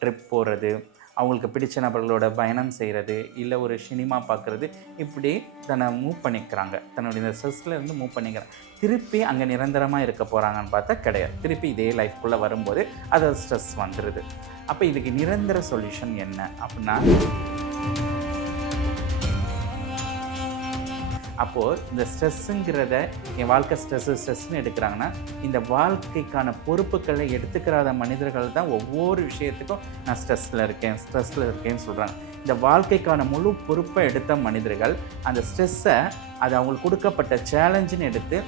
Trip போகிறது, அவங்களுக்கு பிடிச்ச நபர்களோட பயணம் செய்கிறது, இல்லை ஒரு சினிமா பார்க்குறது, இப்படி தன்னை மூவ் பண்ணிக்கிறாங்க. தன்னுடைய இந்த ஸ்ட்ரெஸ்லேருந்து மூவ் பண்ணிக்கிறாங்க. திருப்பி அங்கே நிரந்தரமாக இருக்க போகிறாங்கன்னு பார்த்தா கிடையாது. திருப்பி இதே லைஃப்குள்ளே வரும்போது அது ஸ்ட்ரெஸ் வந்துடுது. அப்போ இதுக்கு நிரந்தர சொல்யூஷன் என்ன அப்படின்னா, அப்போது இந்த ஸ்ட்ரெஸ்ஸுங்கிறத என் வாழ்க்கை ஸ்ட்ரெஸ்ஸுன்னு எடுக்கிறாங்கன்னா, இந்த வாழ்க்கைக்கான பொறுப்புகளை எடுத்துக்கிறாத மனிதர்கள் தான் ஒவ்வொரு விஷயத்துக்கும் நான் ஸ்ட்ரெஸ்ஸில் இருக்கேன்னு சொல்கிறாங்க. இந்த வாழ்க்கைக்கான முழு பொறுப்பை எடுத்த மனிதர்கள் அந்த ஸ்ட்ரெஸ்ஸை அது அவங்களுக்கு கொடுக்கப்பட்ட சேலஞ்சுன்னு எடுத்து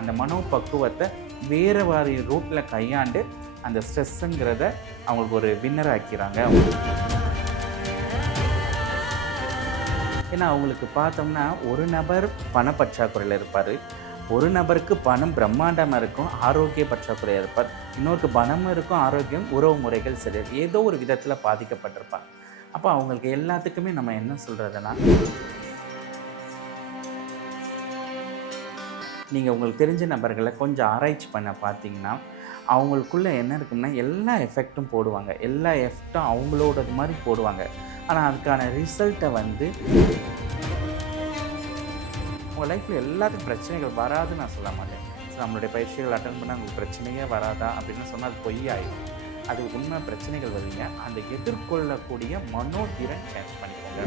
அந்த மனோபக்குவத்தை வேறு வேறு ரூட்டில் கையாண்டு அந்த ஸ்ட்ரெஸ்ஸுங்கிறத அவங்களுக்கு ஒரு வின்னர் ஆக்கிறாங்க. ஏன்னா அவங்களுக்கு பார்த்தோம்னா ஒரு நபர் பணப்பற்றாக்குறையில் இருப்பார், ஒரு நபருக்கு பணம் பிரம்மாண்டமாக இருக்கும், ஆரோக்கிய பற்றாக்குறையாக இருப்பார், இன்னொருக்கு பணமும் இருக்கும், ஆரோக்கியம், உறவு முறைகள் சரி, ஏதோ ஒரு விதத்தில் பாதிக்கப்பட்டிருப்பார். அப்போ அவங்களுக்கு எல்லாத்துக்குமே நம்ம என்ன சொல்கிறதுனா, நீங்கள் உங்களுக்கு தெரிஞ்ச நபர்களை கொஞ்சம் ஆராய்ச்சி பண்ண பார்த்தீங்கன்னா, அவங்களுக்குள்ளே என்ன இருக்குன்னா எல்லா எஃபெக்ட்டும் போடுவாங்க, எல்லா எஃபெக்டும் அவங்களோடது மாதிரி போடுவாங்க. ஆனால் அதுக்கான ரிசல்ட்டை உங்கள் லைஃப்பில் எல்லாத்துக்கும் பிரச்சனைகள் வராதுன்னு நான் சொல்ல மாட்டேன். ஸோ நம்மளுடைய பயிற்சிகள் அட்டன் பண்ணால் உங்களுக்கு பிரச்சனையே வராதா அப்படின்னு சொன்னால் அது பொய்யாயிடும். அது உண்மை, பிரச்சனைகள் வருவீங்க. அந்த எதிர்கொள்ளக்கூடிய மனோதிறன் சேஞ்ச் பண்ணிக்கோங்க.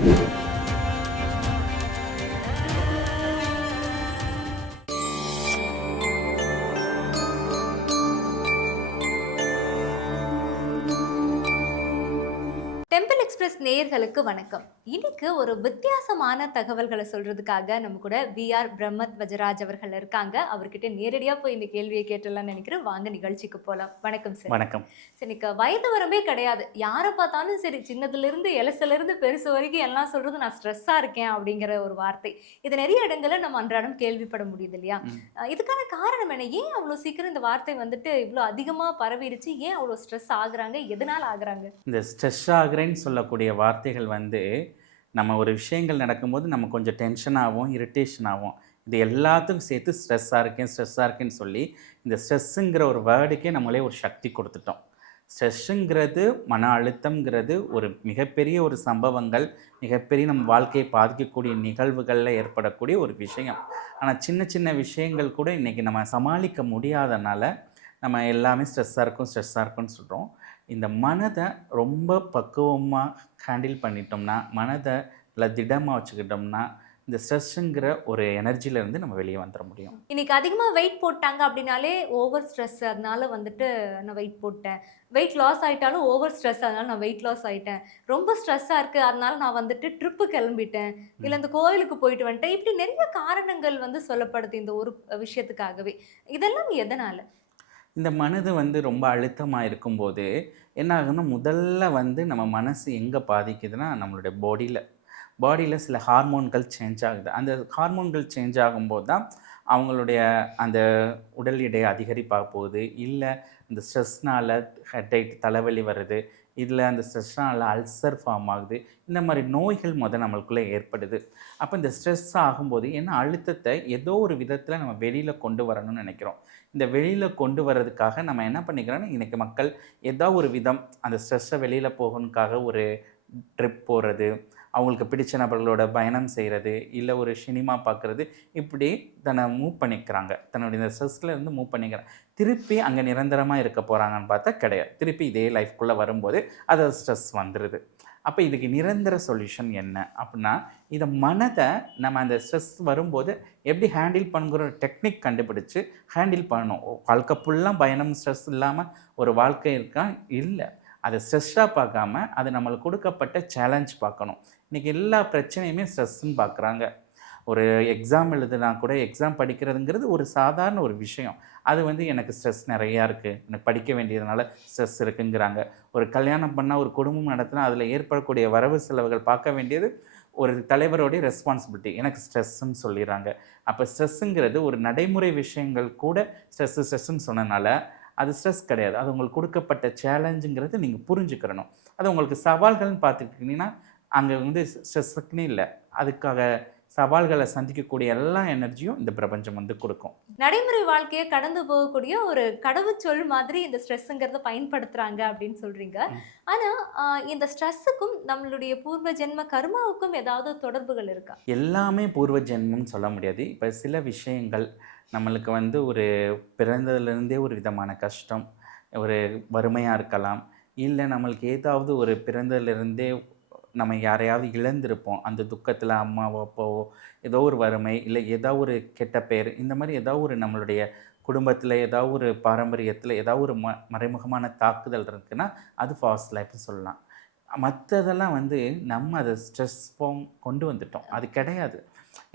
டெம்பிள் எக்ஸ்பிரஸ் நேயர்களுக்கு வணக்கம். இன்னைக்கு ஒரு வித்தியாசமான தகவல்களை சொல்றதுக்காக நம்ம கூட VR பிரம்மத் வஜராஜ் அவர்கள் இருக்காங்க. அவர்கிட்ட நேரடியா போய் இந்த கேள்வியை கேட்டலாம்னு நினைக்கிறேன். வாங்க நிகழ்ச்சிக்கு போலாம். வணக்கம் சார். வணக்கம். சரி, இன்னைக்கு வயது வரம்பே கிடையாது. யாரை பார்த்தாலும் சரி, சின்னதுல இருந்து எலசுல இருந்து பெருசு வரைக்கும் எல்லாம் சொல்றது நான் ஸ்ட்ரெஸ்ஸா இருக்கேன் அப்படிங்கிற ஒரு வார்த்தை. இது நிறைய இடங்கள்ல நம்ம அன்றாடம் கேள்விப்பட முடியுது இல்லையா? இதுக்கான காரணம் என்ன? ஏன் அவ்வளவு சீக்கிரம் இந்த வார்த்தை இவ்வளவு அதிகமா பரவிடுச்சு? ஏன் அவ்வளவு ஸ்ட்ரெஸ் ஆகுறாங்க? எதனால ஆகுறாங்க? இந்த ஸ்ட்ரெஸ் ஆகுறேன்னு சொல்லக்கூடிய வார்த்தைகள் நம்ம ஒரு விஷயங்கள் நடக்கும்போது நம்ம கொஞ்சம் டென்ஷன் ஆகும், இரிட்டேஷன் ஆகும். இது எல்லாத்துக்கும் சேர்த்து ஸ்ட்ரெஸ்ஸாக இருக்கேன்னு சொல்லி இந்த ஸ்ட்ரெஸ்ஸுங்கிற ஒரு வேர்டுக்கே நம்மளே ஒரு சக்தி கொடுத்துட்டோம். ஸ்ட்ரெஸ்ஸுங்கிறது, மன அழுத்தம்ங்கிறது ஒரு மிகப்பெரிய ஒரு சம்பவங்கள், மிகப்பெரிய நம்ம வாழ்க்கையை பாதிக்கக்கூடிய நிகழ்வுகளில் ஏற்படக்கூடிய ஒரு விஷயம். ஆனால் சின்ன சின்ன விஷயங்கள் கூட இன்றைக்கி நம்ம சமாளிக்க முடியாதனால நம்ம எல்லாமே ஸ்ட்ரெஸ்ஸாக இருக்கும்னு சொல்கிறோம். இந்த மனதை ரொம்ப பக்குவமாக ஹேண்டில் பண்ணிட்டோம்னா, மனதை இல்லை திடமாக வச்சுக்கிட்டோம்னா, இந்த ஸ்ட்ரெஸ்ஸுங்கிற ஒரு எனர்ஜிலேருந்து நம்ம வெளியே வந்துட முடியும். இன்னைக்கு அதிகமாக வெயிட் போட்டாங்க அப்படின்னாலே ஓவர் ஸ்ட்ரெஸ், அதனால நான் வெயிட் போட்டேன். வெயிட் லாஸ் ஆகிட்டாலும் ஓவர் ஸ்ட்ரெஸ், அதனால நான் வெயிட் லாஸ் ஆகிட்டேன். ரொம்ப ஸ்ட்ரெஸ்ஸாக இருக்குது, அதனால நான் ட்ரிப்பு கிளம்பிட்டேன், இல்லை இந்த கோயிலுக்கு போயிட்டு வந்துட்டேன். இப்படி நிறைய காரணங்கள் சொல்லப்படுது இந்த ஒரு விஷயத்துக்காகவே. இதெல்லாம் எதனால்? இந்த மனது ரொம்ப அழுத்தமாக இருக்கும்போது என்ன ஆகுதுன்னா, முதல்ல நம்ம மனசு எங்கே பாதிக்குதுன்னா, நம்மளுடைய பாடியில் சில ஹார்மோன்கள் சேஞ்ச் ஆகுது. அந்த ஹார்மோன்கள் சேஞ்ச் ஆகும்போது தான் அவங்களுடைய அந்த உடல் எடை அதிகரிப்பாக போகுது, இல்லை இந்த ஸ்ட்ரெஸ்னால் ஹெட்டேக், தலைவலி வருது, இதில் அந்த ஸ்ட்ரெஸ்னால் அல்சர் ஃபார்ம் ஆகுது. இந்த மாதிரி நோய்கள் நம்மளுக்குள்ளே ஏற்படுது. அப்போ இந்த ஸ்ட்ரெஸ் ஆகும்போது என்ன, அழுத்தத்தை ஏதோ ஒரு விதத்தில் நம்ம வெளியில் கொண்டு வரணும்னு நினைக்கிறோம். இந்த வெளியில் கொண்டு வர்றதுக்காக நம்ம என்ன பண்ணிக்கிறோன்னா, இன்றைக்கி மக்கள் ஏதோ ஒரு விதம் அந்த ஸ்ட்ரெஸ்ஸை வெளியில் போகணுக்காக ஒரு ட்ரிப் போகிறது, அவங்களுக்கு பிடிச்ச நபர்களோட பயணம் செய்கிறது, இல்லை ஒரு சினிமா பார்க்குறது, இப்படி தன்னை மூவ் பண்ணிக்கிறாங்க. தன்னுடைய இந்த ஸ்ட்ரெஸ்லேருந்து மூவ் பண்ணிக்கிறாங்க. திருப்பி அங்கே நிரந்தரமாக இருக்க போகிறாங்கன்னு பார்த்தா கிடையாது. திருப்பி இதே லைஃப்குள்ளே வரும்போது அது ஸ்ட்ரெஸ் வந்துடுது. அப்போ இதுக்கு நிரந்தர சொல்யூஷன் என்ன அப்படின்னா, இதை மனதை நம்ம அந்த ஸ்ட்ரெஸ் வரும்போது எப்படி ஹேண்டில் பண்ணுங்கிற ஒரு டெக்னிக் கண்டுபிடிச்சி ஹேண்டில் பண்ணணும். வாழ்க்கை ஃபுல்லாக பயணம் ஸ்ட்ரெஸ் இல்லாமல் ஒரு வாழ்க்கை இருக்கா? இல்லை. அதை ஸ்ட்ரெஸ்ஸாக பார்க்காம அது நம்மளுக்கு கொடுக்கப்பட்ட சேலஞ்ச் பார்க்கணும். இன்றைக்கி எல்லா பிரச்சனையுமே ஸ்ட்ரெஸ்ஸுன்னு பார்க்குறாங்க. ஒரு எக்ஸாம் எழுதுனா கூட, எக்ஸாம் படிக்கிறதுங்கிறது ஒரு சாதாரண ஒரு விஷயம். அது எனக்கு ஸ்ட்ரெஸ் நிறையா இருக்குது, எனக்கு படிக்க வேண்டியதுனால ஸ்ட்ரெஸ் இருக்குங்கிறாங்க. ஒரு கல்யாணம் பண்ணால், ஒரு குடும்பம் நடத்தினா அதில் ஏற்படக்கூடிய வரவு செலவுகள் பார்க்க வேண்டியது ஒரு தலைவருடைய ரெஸ்பான்சிபிலிட்டி, எனக்கு ஸ்ட்ரெஸ்ஸுன்னு சொல்லிடுறாங்க. அப்போ ஸ்ட்ரெஸ்ஸுங்கிறது ஒரு நடைமுறை விஷயங்கள் கூட ஸ்ட்ரெஸ்ஸுன்னு சொன்னனால அது ஸ்ட்ரெஸ் கிடையாது. அது உங்களுக்கு கொடுக்கப்பட்ட சேலஞ்சுங்கிறது நீங்கள் புரிஞ்சுக்கிறணும். அது உங்களுக்கு சவால்கள்னு பார்த்துக்கிட்டிங்கன்னா, அங்கே ஸ்ட்ரெஸ்ஸுக்குன்னு இல்லை, அதுக்காக சவால்களை சந்திக்கக்கூடிய எல்லா எனர்ஜியும் இந்த பிரபஞ்சம் வந்து கொடுக்கும். நடைமுறை வாழ்க்கையை கடந்து போகக்கூடிய ஒரு கடவுச்சொல் மாதிரி இந்த ஸ்ட்ரெஸ்ஸுங்கிறத பயன்படுத்துறாங்க அப்படின்னு சொல்றீங்க. ம். ஆனா, இந்த ஸ்ட்ரெஸ்ஸுக்கும் நம்மளுடைய பூர்வ ஜென்ம கர்மாவுக்கும் ஏதாவது தொடர்புகள் இருக்கா? எல்லாமே பூர்வ ஜென்மம்னு சொல்ல முடியாது. இப்போ சில விஷயங்கள் நம்மளுக்கு வந்து ஒரு பிறந்ததுலேருந்தே ஒரு விதமான கஷ்டம், ஒரு வறுமையாக இருக்கலாம். இல்லை நம்மளுக்கு ஏதாவது ஒரு பிறந்ததுலேருந்தே நம்ம யாரையாவது இழந்திருப்போம். அந்த துக்கத்தில் அம்மாவோ அப்பாவோ ஏதோ ஒரு வறுமை, இல்லை ஏதோ ஒரு கெட்ட பேர், இந்த மாதிரி ஏதோ ஒரு நம்மளுடைய குடும்பத்தில் ஏதோ ஒரு பாரம்பரியத்தில் ஏதோ ஒரு மறைமுகமான தாக்குதல் இருக்குன்னா அது ஃபாஸ்ட் லைஃப்னு சொல்லலாம். மற்றதெல்லாம் வந்து நம்ம அதை ஸ்ட்ரெஸ் ஃபார்ம் கொண்டு வந்துட்டோம். அது கிடையாது.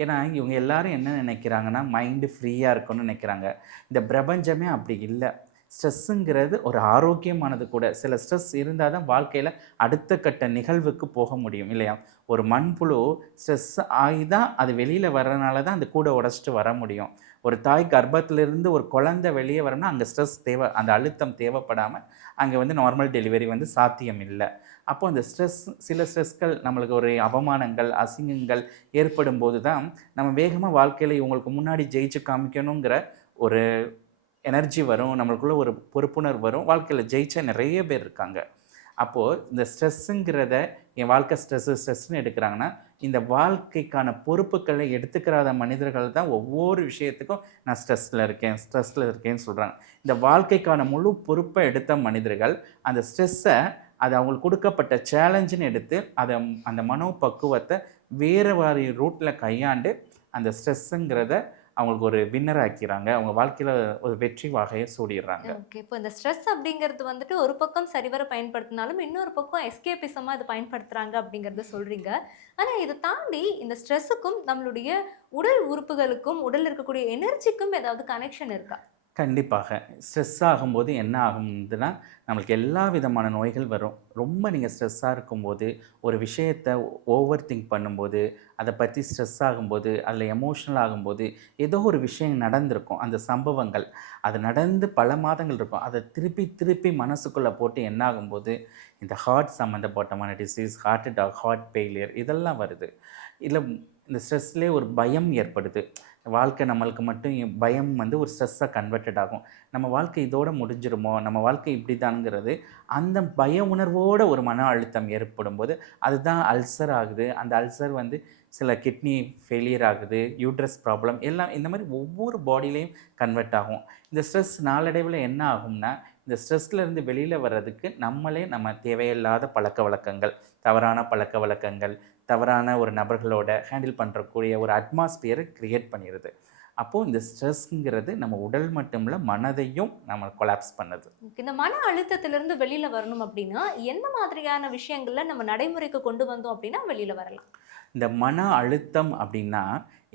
ஏன்னா இவங்க எல்லாரும் என்ன நினைக்கிறாங்கன்னா மைண்டு ஃப்ரீயாக இருக்கும்னு நினைக்கிறாங்க. இந்த பிரபஞ்சமே அப்படி இல்லை. ஸ்ட்ரெஸ்ஸுங்கிறது ஒரு ஆரோக்கியமானது கூட. சில ஸ்ட்ரெஸ் இருந்தால் தான் வாழ்க்கையில் அடுத்த கட்ட நிகழ்வுக்கு போக முடியும் இல்லையா? ஒரு மண்புழு ஸ்ட்ரெஸ் ஆகி தான் அது வெளியில் வர்றதுனால தான் அந்த கூடை உடச்சிட்டு வர முடியும். ஒரு தாய் கர்ப்பத்திலிருந்து ஒரு குழந்தை வெளியே வரணும்னா அங்கே ஸ்ட்ரெஸ் தேவை, அந்த அழுத்தம் தேவைப்படாமல் அங்கே வந்து நார்மல் டெலிவரி வந்து சாத்தியம் இல்லை. அப்போ அந்த ஸ்ட்ரெஸ், சில ஸ்ட்ரெஸ்கள் நம்மளுக்கு ஒரு அவமானங்கள், அசிங்கங்கள் ஏற்படும் போது தான் நம்ம வேகமாக வாழ்க்கையில் இவங்களுக்கு முன்னாடி ஜெயிச்சு காமிக்கணுங்கிற ஒரு எனர்ஜி வரும், நம்மளுக்குள்ள ஒரு பொறுப்புணர்வு வரும். வாழ்க்கையில் ஜெயிச்ச நிறைய பேர் இருக்காங்க. அப்போது இந்த ஸ்ட்ரெஸ்ஸுங்கிறத என் வாழ்க்கை ஸ்ட்ரெஸ்ஸுன்னு எடுக்கிறாங்கன்னா, இந்த வாழ்க்கைக்கான பொறுப்புகளை எடுத்துக்கிறாத மனிதர்கள் தான் ஒவ்வொரு விஷயத்துக்கும் நான் ஸ்ட்ரெஸ்ஸில் இருக்கேன்னு சொல்கிறாங்க. இந்த வாழ்க்கைக்கான முழு பொறுப்பை எடுத்த மனிதர்கள் அந்த ஸ்ட்ரெஸ்ஸை, அது அவங்களுக்கு கொடுக்கப்பட்ட சேலஞ்சுன்னு எடுத்து அதை அந்த மனோபக்குவத்தை வேறு வேறு ரூட்டில் கையாண்டு அந்த ஸ்ட்ரெஸ்ஸுங்கிறத அவங்களுக்கு ஒரு வின்னர் ஆக்கிறாங்க. அவங்க வாழ்க்கையில் ஒரு வெற்றி வாகையை சூடிடுறாங்க. ஓகே. இப்போ இந்த ஸ்ட்ரெஸ் அப்படிங்கிறது வந்துட்டு ஒரு பக்கம் சரிவர பயன்படுத்தினாலும், இன்னொரு பக்கம் எஸ்கேபிசமா இது பயன்படுத்துறாங்க அப்படிங்கிறத சொல்றீங்க. ஆனா இத தாண்டி இந்த ஸ்ட்ரெஸ்ஸுக்கும் நம்மளுடைய உடல் உறுப்புகளுக்கும், உடல்ல இருக்கக்கூடிய எனர்ஜிக்கும் ஏதாவது கனெக்ஷன் இருக்கா? கண்டிப்பாக. ஸ்ட்ரெஸ் ஆகும்போது என்ன ஆகும்துன்னா, நம்மளுக்கு எல்லா விதமான நோய்கள் வரும். ரொம்ப நீங்கள் ஸ்ட்ரெஸ்ஸாக இருக்கும்போது, ஒரு விஷயத்தை ஓவர் திங்க் பண்ணும்போது, அதை பற்றி ஸ்ட்ரெஸ் ஆகும்போது, அதில் எமோஷ்னல் ஆகும்போது, ஏதோ ஒரு விஷயம் நடந்திருக்கும். அந்த சம்பவங்கள், அது நடந்து பல மாதங்கள் இருக்கும். அதை திருப்பி திருப்பி மனசுக்குள்ளே போட்டு என்ன ஆகும்போது, இந்த ஹார்ட் சம்மந்தப்பட்டமான disease, heart attack, heart failure இதெல்லாம் வருது. இல்லை இந்த ஸ்ட்ரெஸ்லேயே ஒரு பயம் ஏற்படுது. வாழ்க்கை நம்மளுக்கு மட்டும் பயம் வந்து ஒரு ஸ்ட்ரெஸ்ஸாக கன்வெர்ட்டட் ஆகும். நம்ம வாழ்க்கை இதோடு முடிஞ்சிருமோ, நம்ம வாழ்க்கை இப்படி தானுங்கிறது, அந்த பய உணர்வோடு ஒரு மன அழுத்தம் ஏற்படும்போது அதுதான் அல்சர் ஆகுது. அந்த அல்சர் வந்து சில கிட்னி ஃபெயிலியர் ஆகுது, யூட்ரஸ் ப்ராப்ளம் எல்லாம் இந்த மாதிரி ஒவ்வொரு பாடியிலையும் கன்வெர்ட் ஆகும். இந்த ஸ்ட்ரெஸ் நாளடைவில் என்ன ஆகும்னா, இந்த ஸ்ட்ரெஸ்லேருந்து வெளியில் வர்றதுக்கு நம்மளே நம்ம தேவையில்லாத பழக்க வழக்கங்கள், தவறான பழக்க வழக்கங்கள், தவறான ஒரு நபர்களோட ஹேண்டில் பண்ணுறக்கூடிய ஒரு அட்மாஸ்பியரை க்ரியேட் பண்ணிடுது. அப்போது இந்த ஸ்ட்ரெஸ்ங்கிறது நம்ம உடல் மட்டும் இல்லை, மனதையும் நம்ம கொலாப்ஸ் பண்ணுது. இந்த மன அழுத்தத்திலிருந்து வெளியில வரணும் அப்படின்னா, எந்த மாதிரியான விஷயங்கள்ல நம்ம நடைமுறைக்கு கொண்டு வந்தோம் அப்படின்னா வெளியில வரலாம்? இந்த மன அழுத்தம் அப்படின்னா,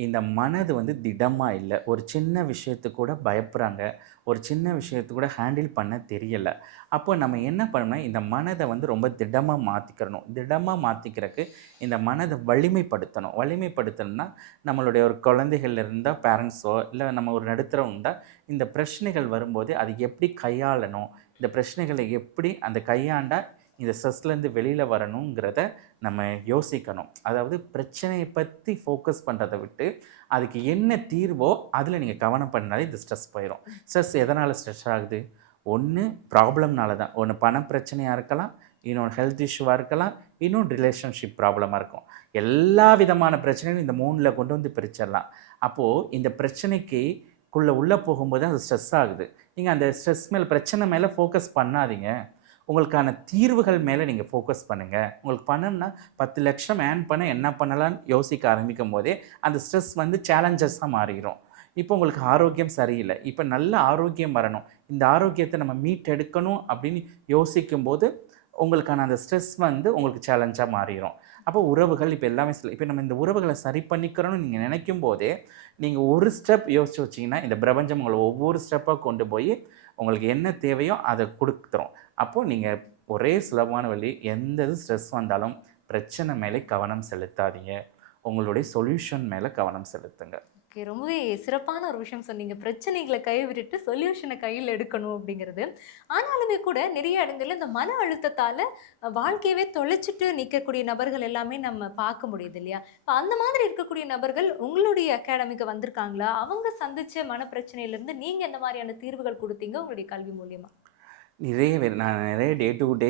இந்த மனது வந்து திடமாக இல்லை. ஒரு சின்ன விஷயத்துக்கு கூட பயப்படுறாங்க, ஒரு சின்ன விஷயத்துக்கு கூட ஹேண்டில் பண்ண தெரியலை. அப்போ நம்ம என்ன பண்ணணும்னா, இந்த மனதை வந்து ரொம்ப திடமாக மாற்றிக்கிறணும். திடமாக மாற்றிக்கிறதுக்கு இந்த மனதை வலிமைப்படுத்தணும். வலிமைப்படுத்தணும்னா, நம்மளுடைய ஒரு குழந்தைகள் இருந்தால் பேரண்ட்ஸோ, இல்லை நம்ம ஒரு நடுத்தரம் இருந்தால், இந்த பிரச்சனைகள் வரும்போது அது எப்படி கையாளணும், இந்த பிரச்சனைகளை எப்படி அந்த கையாண்டா இந்த ஸ்ட்ரெஸ்லேருந்து வெளியில் வரணுங்கிறத நம்ம யோசிக்கணும். அதாவது பிரச்சனையை பற்றி ஃபோக்கஸ் பண்ணுறதை விட்டு, அதுக்கு என்ன தீர்வோ அதில் நீங்கள் கவனம் பண்ணாலே இந்த ஸ்ட்ரெஸ் போயிடும். ஸ்ட்ரெஸ் எதனால் ஸ்ட்ரெஸ் ஆகுது? ஒன்று ப்ராப்ளம்னால தான். ஒன்று பண பிரச்சனையாக இருக்கலாம், இன்னொன்று ஹெல்த் இஷ்யூவாக இருக்கலாம், இன்னொன்று ரிலேஷன்ஷிப் ப்ராப்ளமாக இருக்கும். எல்லா விதமான பிரச்சனையும் இந்த 3ல் கொண்டு வந்து பிரிச்சிடலாம். அப்போது இந்த பிரச்சனைக்குள்ளே உள்ளே போகும்போது அது ஸ்ட்ரெஸ் ஆகுது. நீங்கள் அந்த ஸ்ட்ரெஸ் மேலே, பிரச்சனை மேலே ஃபோக்கஸ் பண்ணாதீங்க. உங்களுக்கான தீர்வுகள் மேலே நீங்கள் ஃபோக்கஸ் பண்ணுங்கள். உங்களுக்கு பணம்னா 10 லட்சம் ஏர்ன் பண்ண என்ன பண்ணலான்னு யோசிக்க ஆரம்பிக்கும் போதே அந்த ஸ்ட்ரெஸ் வந்து சேலஞ்சஸாக மாறிடும். இப்போ உங்களுக்கு ஆரோக்கியம் சரியில்லை, இப்போ நல்ல ஆரோக்கியம் வரணும், இந்த ஆரோக்கியத்தை நம்ம மீட்டெடுக்கணும் அப்படின்னு யோசிக்கும்போது உங்களுக்கான அந்த ஸ்ட்ரெஸ் வந்து உங்களுக்கு சேலஞ்சாக மாறிடும். அப்போ உறவுகள் இப்போ எல்லாமே இப்போ நம்ம இந்த உறவுகளை சரி பண்ணிக்கிறோன்னு நீங்கள் நினைக்கும் போதே நீங்கள் ஒரு ஸ்டெப் யோசிச்சு வச்சிங்கன்னா, இந்த பிரபஞ்சம் உங்களை ஒவ்வொரு ஸ்டெப்பாக கொண்டு போய் உங்களுக்கு என்ன தேவையோ அதை கொடுத்துரும். அப்போது நீங்கள் ஒரே சுலபமான வழி, எந்த ஸ்ட்ரெஸ் வந்தாலும் பிரச்சனை மேலே கவனம் செலுத்தாதீங்க, உங்களுடைய சொல்யூஷன் மேலே கவனம் செலுத்துங்க. ஓகே. ரொம்பவே சிறப்பான ஒரு விஷயம் சொன்னீங்க. பிரச்சனைகள கைவிட்டுட்டு சொல்யூஷன கையில எடுக்கணும் அப்படிங்கிறது. ஆனாலுமே கூட நிறைய இடங்கள்ல இந்த மன அழுத்தத்தால வாழ்க்கையவே தொலைச்சுட்டு நிக்கக்கூடிய நபர்கள் எல்லாமே நம்ம பார்க்க முடியுது இல்லையா? இப்ப அந்த மாதிரி இருக்கக்கூடிய நபர்கள் உங்களுடைய அகாடமிக்கு வந்திருக்காங்களா? அவங்க சந்திச்ச மன பிரச்சனையிலிருந்து நீங்க எந்த மாதிரியான தீர்வுகள் குடுத்தீங்க உங்களுடைய கல்வி மூலியமா? நிறைய பேர் நான் நிறைய டே டு டே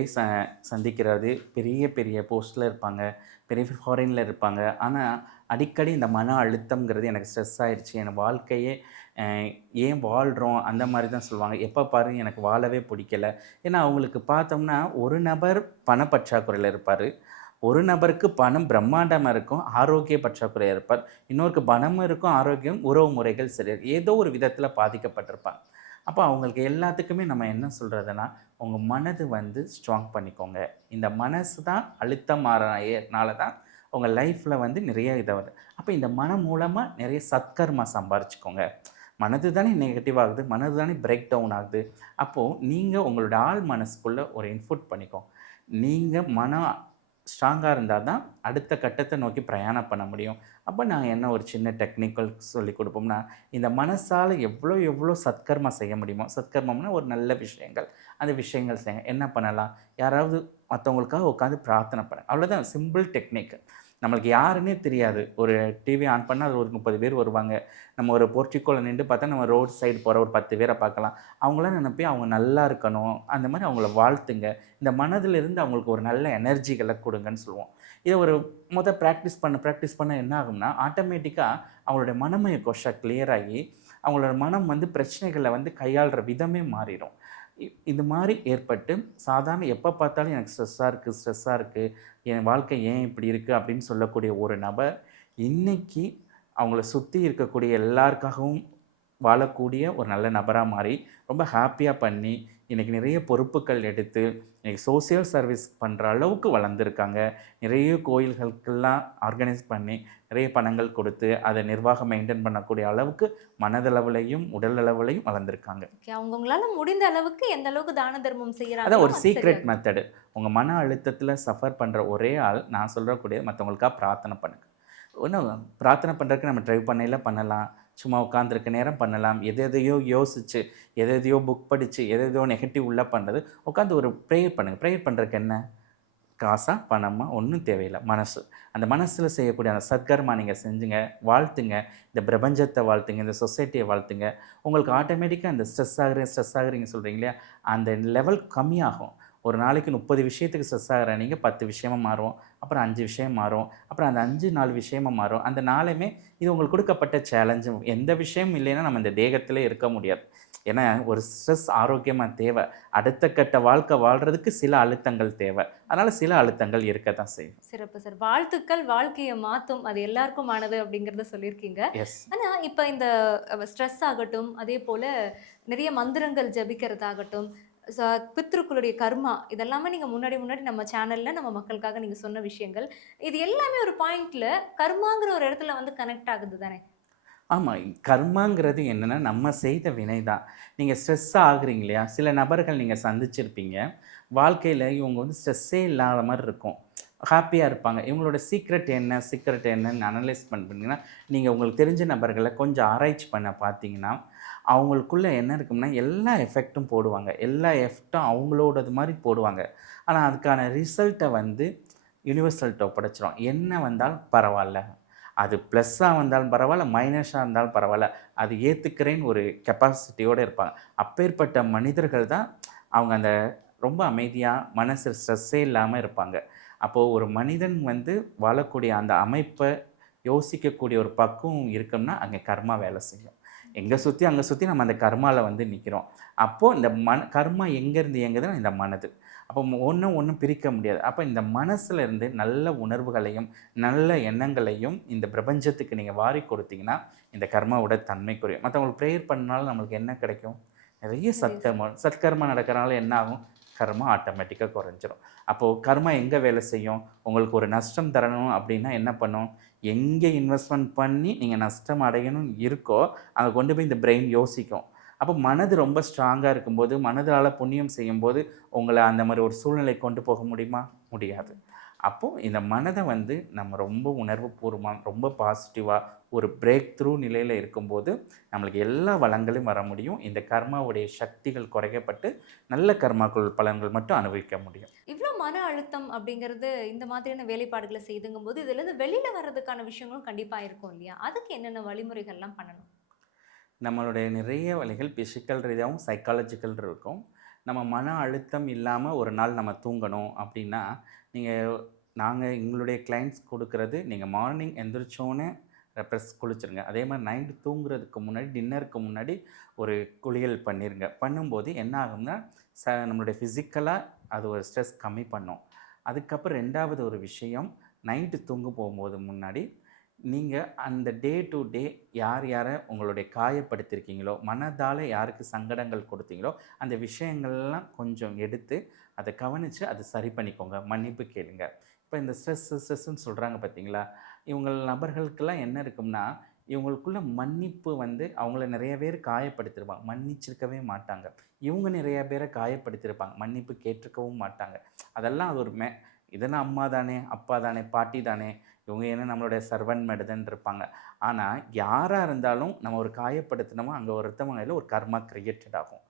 சந்திக்கிறது பெரிய பெரிய போஸ்ட்டில் இருப்பாங்க, பெரிய ஃபாரின்ல இருப்பாங்க. ஆனால் அடிக்கடி இந்த மன அழுத்தம்ங்கிறது எனக்கு ஸ்ட்ரெஸ் ஆயிடுச்சு, என் வாழ்க்கையே ஏன் வாழ்கிறோம் அந்த மாதிரி தான் சொல்லுவாங்க. எப்போ பாரு எனக்கு வாழவே பிடிக்கல. ஏன்னா அவங்களுக்கு பார்த்தோம்னா ஒரு நபர் பணப்பற்றாக்குறையில் இருப்பார், ஒரு நபருக்கு பணம் பிரம்மாண்டமாக இருக்கும், ஆரோக்கிய பற்றாக்குறையாக இருப்பார், இன்னொருக்கு பணமும் இருக்கும், ஆரோக்கியம், உறவு முறைகள் சரி ஏதோ ஒரு விதத்தில் பாதிக்கப்பட்டிருப்பாங்க. அப்போ அவங்களுக்கு எல்லாத்துக்குமே நம்ம என்ன சொல்கிறதுனா, உங்கள் மனது வந்து ஸ்ட்ராங் பண்ணிக்கோங்க. இந்த மனசு தான் அழுத்தம் மாறனால தான் உங்கள் லைஃப்பில் வந்து நிறைய இதை வருது. அப்போ இந்த மனம் மூலமாக நிறைய சத்கர்மா சம்பாரிச்சுக்கோங்க. மனது தானே நெகட்டிவ் ஆகுது, மனது தானே பிரேக் டவுன் ஆகுது. அப்போது நீங்கள் உங்களோட ஆள் மனசுக்குள்ளே ஒரு இன்புட் பண்ணிக்கோங்க. நீங்கள் மனம் ஸ்ட்ராங்காக இருந்தால் தான் அடுத்த கட்டத்தை நோக்கி பிரயாணம் பண்ண முடியும். அப்போ நாங்கள் என்ன ஒரு சின்ன டெக்னிக்கல் சொல்லிக் கொடுப்போம்னா, இந்த மனசால் எவ்வளோ எவ்வளோ சத்கர்மா செய்ய முடியுமோ, சத்கர்மம்னா ஒரு நல்ல விஷயங்கள், அந்த விஷயங்கள் செய்யுங்க. என்ன பண்ணலாம்? யாராவது மற்றவங்களுக்காக உட்காந்து பிரார்த்தனை பண்ணுங்க. அவ்வளோதான், சிம்பிள் டெக்னிக். நம்மளுக்கு யாருன்னே தெரியாது. ஒரு டிவி ஆன் பண்ணால் அது ஒரு 30 பேர் வருவாங்க. நம்ம ஒரு போர்ட்டிக்கோல நின்று பார்த்தா நம்ம ரோட் சைடு போகிற ஒரு 10 பேரை பார்க்கலாம். அவங்களாம் நினைப்பி அவங்க நல்லா இருக்கணும், அந்த மாதிரி அவங்கள வாழ்த்துங்க. இந்த மனதிலிருந்து அவங்களுக்கு ஒரு நல்ல எனர்ஜிகளை கொடுங்கன்னு சொல்லுவோம். இதை ஒரு ப்ராக்டிஸ் பண்ண என்ன ஆகும்னா, ஆட்டோமேட்டிக்காக அவங்களுடைய மனமய கோஷம் கிளியர் ஆகி அவங்களோட மனம் வந்து பிரச்சனைகளை வந்து கையாளுற விதமே மாறிடும். இது மாதிரி ஏற்பட்டு சாதாரண எப்போ பார்த்தாலும் எனக்கு ஸ்ட்ரெஸ்ஸாக இருக்குது, என் வாழ்க்கை ஏன் இப்படி இருக்குது அப்படின்னு சொல்லக்கூடிய ஒரு நபர் இன்னைக்கு அவங்கள சுற்றி இருக்கக்கூடிய எல்லாருக்காகவும் வாழக்கூடிய ஒரு நல்ல நபராக மாறி ரொம்ப ஹாப்பியாக பண்ணி இன்றைக்கி நிறைய பொறுப்புகள் எடுத்து இன்றைக்கி சோசியல் சர்வீஸ் பண்ணுற அளவுக்கு வளர்ந்துருக்காங்க. நிறைய கோயில்களுக்கெல்லாம் ஆர்கனைஸ் பண்ணி நிறைய பணங்கள் கொடுத்து அதை நிர்வாகம் மெயின்டைன் பண்ணக்கூடிய அளவுக்கு மனதளவுலையும் உடல் அளவுலையும் வளர்ந்துருக்காங்க. ஓகே. அவங்கவங்களால முடிந்த அளவுக்கு எந்த அளவுக்கு தான தர்மம் அதான் செய்யறாங்களோ ஒரு அது சரியா சீக்ரெட் மெத்தடு. உங்கள் மன அழுத்தத்தில் சஃபர் பண்ணுற ஒரே ஆள் நான் சொல்லக்கூடிய மற்றவங்களுக்காக பிரார்த்தனை பண்ணுங்க. ஒன்றும் பிரார்த்தனை பண்ணுறதுக்கு நம்ம ட்ரைவ் பண்ணையில பண்ணலாம், சும்மா உட்காந்துருக்க நேரம் பண்ணலாம், எதையோ யோசிச்சு எதையோ புக் படித்து எதையோ நெகட்டிவ் உள்ள பண்ணுறது, உட்காந்து ஒரு ப்ரேயர் பண்ணுங்கள். ப்ரேயர் பண்ணுறதுக்கு என்ன காசா பணமா ஒன்றும் தேவையில்லை, மனசு. அந்த மனசில் செய்யக்கூடிய அந்த சத்கர்மா நீங்கள் செஞ்சுங்க, வாழ்த்துங்க, இந்த பிரபஞ்சத்தை வாழ்த்துங்க, இந்த சொசைட்டியை வாழ்த்துங்க. உங்களுக்கு ஆட்டோமேட்டிக்காக அந்த ஸ்ட்ரெஸ் ஆகுறீங்க சொல்கிறீங்க இல்லையா, அந்த லெவல் கம்மியாகும். ஒரு நாளைக்கு 30 விஷயத்துக்கு ஸ்ட்ரெஸ் ஆகிற நீங்கள் 10 விஷயமா மாறும், அப்புறம் 5 விஷயம் மாறும், அப்புறம் அந்த 5 4 விஷயமா மாறும். அந்த நாளுமே இது உங்களுக்கு கொடுக்கப்பட்ட சேலஞ்சு. எந்த விஷயமும் இல்லைன்னா நம்ம இந்த தேகத்திலே இருக்க முடியாது. ஏன்னா ஒரு ஸ்ட்ரெஸ் ஆரோக்கியமாக தேவை. அடுத்த கட்ட வாழ்க்கை வாழ்கிறதுக்கு சில அழுத்தங்கள் தேவை. அதனால் சில அழுத்தங்கள் இருக்க தான் செய்யும். சிறப்பு சார். வாழ்த்துக்கள் வாழ்க்கைய மாத்தும். அது எல்லாருக்குமானது அப்படிங்கிறத சொல்லியிருக்கீங்க. எஸ். ஆனா, இப்ப இந்த ஸ்ட்ரெஸ் ஆகட்டும், அதேபோல நிறைய மந்திரங்கள் ஜபிக்கிறதாகட்டும், ச பித்ருக்களுடைய கர்மா இதெல்லாமே நீங்க முன்னாடி முன்னாடி நம்ம சேனல்ல நம்ம மக்களுக்காக நீங்க சொன்ன விஷயங்கள். இது எல்லாமே ஒரு பாயிண்ட்ல கர்மாங்கிற ஒரு இடத்துல வந்து கனெக்ட் ஆகுது தானே? ஆமாம். கர்மாங்கிறது என்னென்னா நம்ம செய்த வினை தான். நீங்கள் ஸ்ட்ரெஸ்ஸாக ஆகுறீங்க இல்லையா, சில நபர்கள் நீங்கள் சந்திச்சிருப்பீங்க. வாழ்க்கையில் இவங்க வந்து ஸ்ட்ரெஸ்ஸே இல்லாத மாதிரி இருக்கும், ஹாப்பியாக இருப்பாங்க. இவங்களோட சீக்ரெட் என்னன்னு அனலைஸ் பண்ணிங்கன்னா, நீங்கள் உங்களுக்கு தெரிஞ்ச நபர்களை கொஞ்சம் ஆராய்ச்சி பண்ண பார்த்தீங்கன்னா, அவங்களுக்குள்ள என்ன இருக்கும்னா எல்லா எஃபெக்ட்டும் போடுவாங்க. எல்லா எஃபெக்ட்டும் அவங்களோடது மாதிரி போடுவாங்க. ஆனால் அதுக்கான ரிசல்ட்டை வந்து யுனிவர்சல்ட்ட ஒப்படைச்சிரும். என்ன வந்தாலும் பரவாயில்ல, அது ப்ளஸ்ஸாக வந்தாலும் பரவாயில்ல, மைனஸாக இருந்தாலும் பரவாயில்ல, அது ஏற்றுக்கிறேன்னு ஒரு கெப்பாசிட்டியோடு இருப்பாங்க. அப்பேற்பட்ட மனிதர்கள் தான் அவங்க அந்த ரொம்ப அமைதியாக மனசு ஸ்ட்ரெஸ்ஸே இல்லாமல் இருப்பாங்க. அப்போது ஒரு மனிதன் வந்து வாழக்கூடிய அந்த அமைப்பை யோசிக்கக்கூடிய ஒரு பக்குவம் இருக்குன்னா அங்கே கர்மா வேலை செய்யும். அங்கே சுற்றி நம்ம அந்த கர்மாவில் வந்து நிற்கிறோம். அப்போது இந்த கர்மா எங்கேருந்து இயங்குதுன்னா இந்த மனது. அப்போ ஒன்றும் பிரிக்க முடியாது. அப்போ இந்த மனசில் இருந்து நல்ல உணர்வுகளையும் நல்ல எண்ணங்களையும் இந்த பிரபஞ்சத்துக்கு நீங்கள் வாரி கொடுத்தீங்கன்னா இந்த கர்மாவோட தன்மை குறையும். மற்றவங்களுக்கு ப்ரேயர் பண்ணாலும் நம்மளுக்கு என்ன கிடைக்கும்? நிறைய சத்கர்மா நடக்கிறனால என்ன ஆகும்? கர்மா ஆட்டோமேட்டிக்காக குறைஞ்சிரும். அப்போது கர்மா எங்கே வேலை செய்யும்? உங்களுக்கு ஒரு நஷ்டம் தரணும் அப்படின்னா என்ன பண்ணும்? எங்கே இன்வெஸ்ட்மெண்ட் பண்ணி நீங்கள் நஷ்டம் அடையணும் இருக்கோ அங்கே கொண்டு போய் இந்த பிரெயின் யோசிக்கும். அப்போ மனது ரொம்ப ஸ்ட்ராங்காக இருக்கும்போது, மனதால் புண்ணியம் செய்யும்போது உங்களை அந்த மாதிரி ஒரு சூழ்நிலை கொண்டு போக முடியுமா? முடியாது. அப்போது இந்த மனதை வந்து நம்ம ரொம்ப உணர்வுபூர்வமாக ரொம்ப பாசிட்டிவாக ஒரு பிரேக் த்ரூ நிலையில் இருக்கும்போது நம்மளுக்கு எல்லா வளங்களும் வர முடியும். இந்த கர்மாவுடைய சக்திகள் குறைக்கப்பட்டு நல்ல கர்மாக்கள் பலன்கள் மட்டும் அனுபவிக்க முடியும். இவ்ளோ மன அழுத்தம் அப்படிங்கிறது இந்த மாதிரியான வேலைப்பாடுகள செய்துங்கும்போது, இதுலேருந்து வெளில வர்றதுக்கான விஷயங்களும் கண்டிப்பா இருக்கும் இல்லையா? அதுக்கு என்னென்ன வழிமுறைகள்லாம் பண்ணணும்? நம்மளுடைய நிறைய வழிகள் பிசிக்கல் ரீதியாகவும் சைக்காலஜிக்கல் இருக்கும். நம்ம மன அழுத்தம் இல்லாமல் ஒரு நாள் நம்ம தூங்கணும் அப்படின்னா, நாங்கள் எங்களுடைய கிளைண்ட்ஸ் கொடுக்குறது, நீங்கள் மார்னிங் எந்திரிச்சோன்னே குளிச்சுருங்க. அதே மாதிரி நைட்டு தூங்குறதுக்கு முன்னாடி, டின்னருக்கு முன்னாடி ஒரு குளியல் பண்ணிருங்க. பண்ணும்போது என்ன ஆகும்னா, நம்மளுடைய ஃபிசிக்கலாக அது ஒரு ஸ்ட்ரெஸ் கம்மி பண்ணும். அதுக்கப்புறம் 2வது ஒரு விஷயம், நைட்டு தூங்க போகும்போது முன்னாடி நீங்கள் அந்த டே டு டே யார் யாரை உங்களுடைய காயப்படுத்தியிருக்கீங்களோ, மனதால் யாருக்கு சங்கடங்கள் கொடுத்தீங்களோ, அந்த விஷயங்கள்லாம் கொஞ்சம் எடுத்து அதை கவனித்து அதை சரி பண்ணிக்கோங்க. மன்னிப்பு கேளுங்க. இப்போ இந்த ஸ்ட்ரெஸ்ஸுன்னு சொல்கிறாங்க பார்த்தீங்களா, நபர்களுக்கெல்லாம் என்ன இருக்கும்னா, இவங்களுக்குள்ள மன்னிப்பு வந்து அவங்கள நிறைய பேர் காயப்படுத்தியிருப்பாங்க. மன்னிச்சிருக்கவே மாட்டாங்க. இவங்க நிறைய பேரை காயப்படுத்தியிருப்பாங்க. மன்னிப்பு கேட்டிருக்கவும் மாட்டாங்க. அதெல்லாம் அது ஒரு இதெல்லாம் அம்மா தானே, அப்பா தானே, பாட்டி தானே, இவங்க என்ன நம்மளுடைய சர்வன்ட் மேடுதான் இருப்பாங்க. ஆனால் யாராக இருந்தாலும் நம்ம ஒரு காயப்படுத்தினோமோ அங்கே ஒருத்தவங்க ஒரு கர்மா கிரியேட்டட் ஆகும்.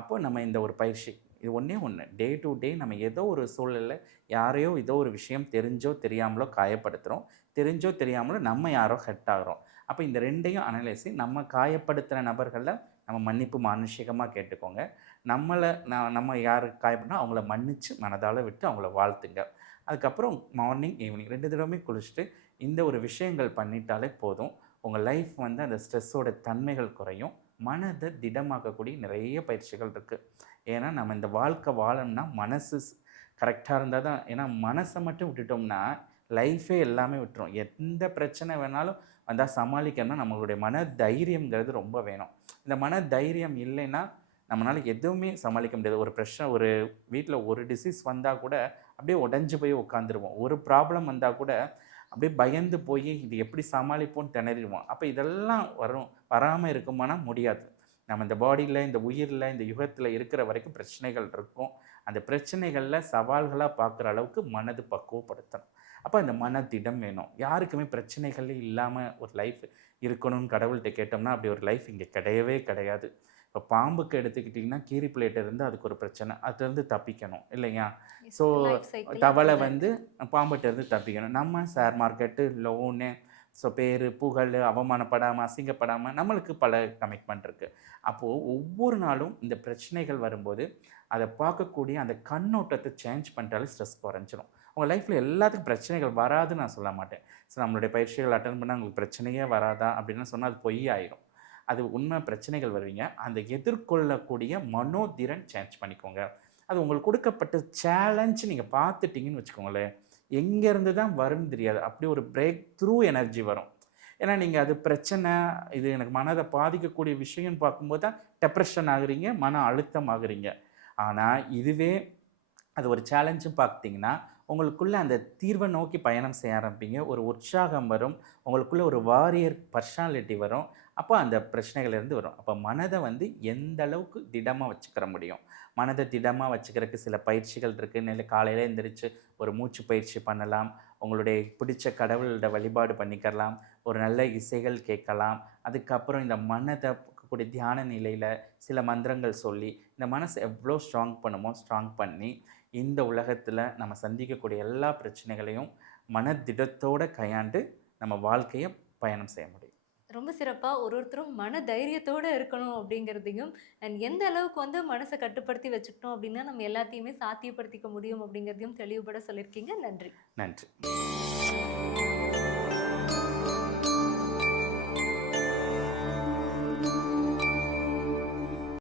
அப்போது நம்ம இந்த ஒரு பயிற்சி இது ஒன்றே ஒன்று, டே டு டே நம்ம ஏதோ ஒரு சூழலில் யாரையோ ஏதோ ஒரு விஷயம் தெரிஞ்சோ தெரியாமலோ காயப்படுத்துகிறோம். தெரிஞ்சோ தெரியாமலோ நம்ம யாரோ ஹெட் ஆகிறோம். அப்போ இந்த 2யும் அனலைஸி நம்ம காயப்படுத்துகிற நபர்களை நம்ம மன்னிப்பு மானுஷிகமாக கேட்டுக்கோங்க. நம்ம யார் காயப்படுனா அவங்கள மன்னித்து மனதால் விட்டு அவங்கள வாழ்த்துங்க. அதுக்கப்புறம் மார்னிங், ஈவினிங் 2 தடவையுமே குளிச்சுட்டு இந்த ஒரு விஷயங்கள் பண்ணிட்டாலே போதும். உங்கள் லைஃப் வந்து அந்த ஸ்ட்ரெஸ்ஸோட தன்மைகள் குறையும். மனதை திடமாக்கக்கூடிய நிறைய பயிற்சிகள் இருக்குது. ஏன்னா நம்ம இந்த வாழ்க்கை வாழணும்னா மனசு கரெக்டாக இருந்தால் தான். ஏன்னா மனசை மட்டும் விட்டுட்டோம்னா லைஃபே எல்லாமே விட்டுரும். எந்த பிரச்சனை வேணாலும் வந்தால் சமாளிக்கணும்னா நம்மளுடைய மன தைரியங்கிறது ரொம்ப வேணும். இந்த மன தைரியம் இல்லைன்னா நம்மளால் எதுவுமே சமாளிக்க முடியாது. ஒரு பிரச்சனை, ஒரு வீட்டில் ஒரு டிசீஸ் வந்தால் கூட அப்படியே உடஞ்சி போய் உட்காந்துருவோம். ஒரு ப்ராப்ளம் வந்தால் கூட அப்படியே பயந்து போய் இது எப்படி சமாளிப்போன்னு திணறிடுவோம். அப்போ இதெல்லாம் வராமல் இருக்குமானா முடியாது. நம்ம இந்த பாடியில், இந்த உயிரில், இந்த யுகத்தில் இருக்கிற வரைக்கும் பிரச்சனைகள் இருக்கும். அந்த பிரச்சனைகளில் சவால்களாக பார்க்குற அளவுக்கு மனது பக்குவப்படுத்தணும். அப்போ அந்த மனதிடம் வேணும். யாருக்குமே பிரச்சனைகளே இல்லாமல் ஒரு லைஃப் இருக்கணும்னு கடவுள்கிட்ட கேட்டோம்னா அப்படி ஒரு லைஃப் இங்கே கிடையவே கிடையாது. இப்போ பாம்புக்கு எடுத்துக்கிட்டிங்கன்னா கீரி பிளேட் இருந்து அதுக்கு ஒரு பிரச்சனை, அதுலேருந்து தப்பிக்கணும் இல்லையா? ஸோ லைஃப் சைக்கிள் தவளை அப்படிதான் வந்து இருக்கு. பாம்புகிட்ட இருந்து தப்பிக்கணும். நம்ம ஷேர் மார்க்கெட்டு, லோனு, ஸோ பேர், புகழ், அவமானப்படாமல், அசிங்கப்படாமல் நம்மளுக்கு பல கமிட்மெண்ட் இருக்குது. அப்போது ஒவ்வொரு நாளும் இந்த பிரச்சனைகள் வரும்போது அதை பார்க்கக்கூடிய அந்த கண்ணோட்டத்தை சேஞ்ச் பண்ணிட்டாலே ஸ்ட்ரெஸ் குறைஞ்சிரும். உங்கள் லைஃப்பில் எல்லாத்துக்கும் பிரச்சனைகள் வராதுன்னு நான் சொல்ல மாட்டேன். ஸோ நம்மளுடைய பயிற்சிகள் அட்டன் பண்ணால் உங்களுக்கு பிரச்சனையே வராதா அப்படின்னு சொன்னால் அது பொய் ஆயிரும். அது உண்மை, பிரச்சனைகள் வருவீங்க. அந்த எதிர்கொள்ளக்கூடிய மனோதிறன் சேஞ்ச் பண்ணிக்கோங்க. அது உங்களுக்கு கொடுக்கப்பட்ட சேலஞ்ச் நீங்கள் பார்த்துட்டிங்கன்னு வச்சுக்கோங்களேன், எங்கேருந்து தான் வரும்னு தெரியாது. அப்படி ஒரு பிரேக் த்ரூ எனர்ஜி வரும். ஏன்னா நீங்கள் அது பிரச்சனை, இது எனக்கு மனதை பாதிக்கக்கூடிய விஷயம்னு பார்க்கும்போது தான் டெப்ரெஷன் ஆகுறீங்க, மன அழுத்தம் ஆகுறீங்க. ஆனால் இதுவே அது ஒரு சேலஞ்சும் பார்த்தீங்கன்னா, உங்களுக்குள்ள அந்த தீர்வை நோக்கி பயணம் செய்ய ஆரம்பிப்பீங்க. ஒரு உற்சாகம் வரும். உங்களுக்குள்ள ஒரு வாரியர் பர்சனாலிட்டி வரும். அப்போ அந்த பிரச்சனைகள்லேருந்து வரும். அப்போ மனதை வந்து எந்த அளவுக்கு திடமாக வச்சுக்கிற முடியும். மனதை திடமாக வச்சுக்கிறதுக்கு சில பயிற்சிகள் இருக்குது. காலையில் எந்திரிச்சு ஒரு மூச்சு பயிற்சி பண்ணலாம். உங்களுடைய பிடிச்ச கடவுளோட வழிபாடு பண்ணிக்கலாம். ஒரு நல்ல இசைகள் கேட்கலாம். அதுக்கப்புறம் இந்த மனதை கூடிய தியான நிலையில் சில மந்திரங்கள் சொல்லி இந்த மனசை எவ்வளோ ஸ்ட்ராங் பண்ணுமோ ஸ்ட்ராங் பண்ணி இந்த உலகத்தில் நம்ம சந்திக்கக்கூடிய எல்லா பிரச்சனைகளையும் மனதிடத்தோடு கையாண்டு நம்ம வாழ்க்கையை பயணம் செய்ய முடியும். ரொம்ப சிறப்பா ஒருத்தரும் மன தைரியத்தோட இருக்கணும் அப்படிங்கிறதையும், அண்ட் எந்த அளவுக்கு வந்து மனச கட்டுப்படுத்தி வச்சுக்கிட்டோம் அப்படின்னா, நம்ம எல்லாத்தையுமே சாத்தியப்படுத்திக்க முடியும் அப்படிங்கிறதையும் தெளிவுபட சொல்லியிருக்கீங்க. நன்றி. நன்றி.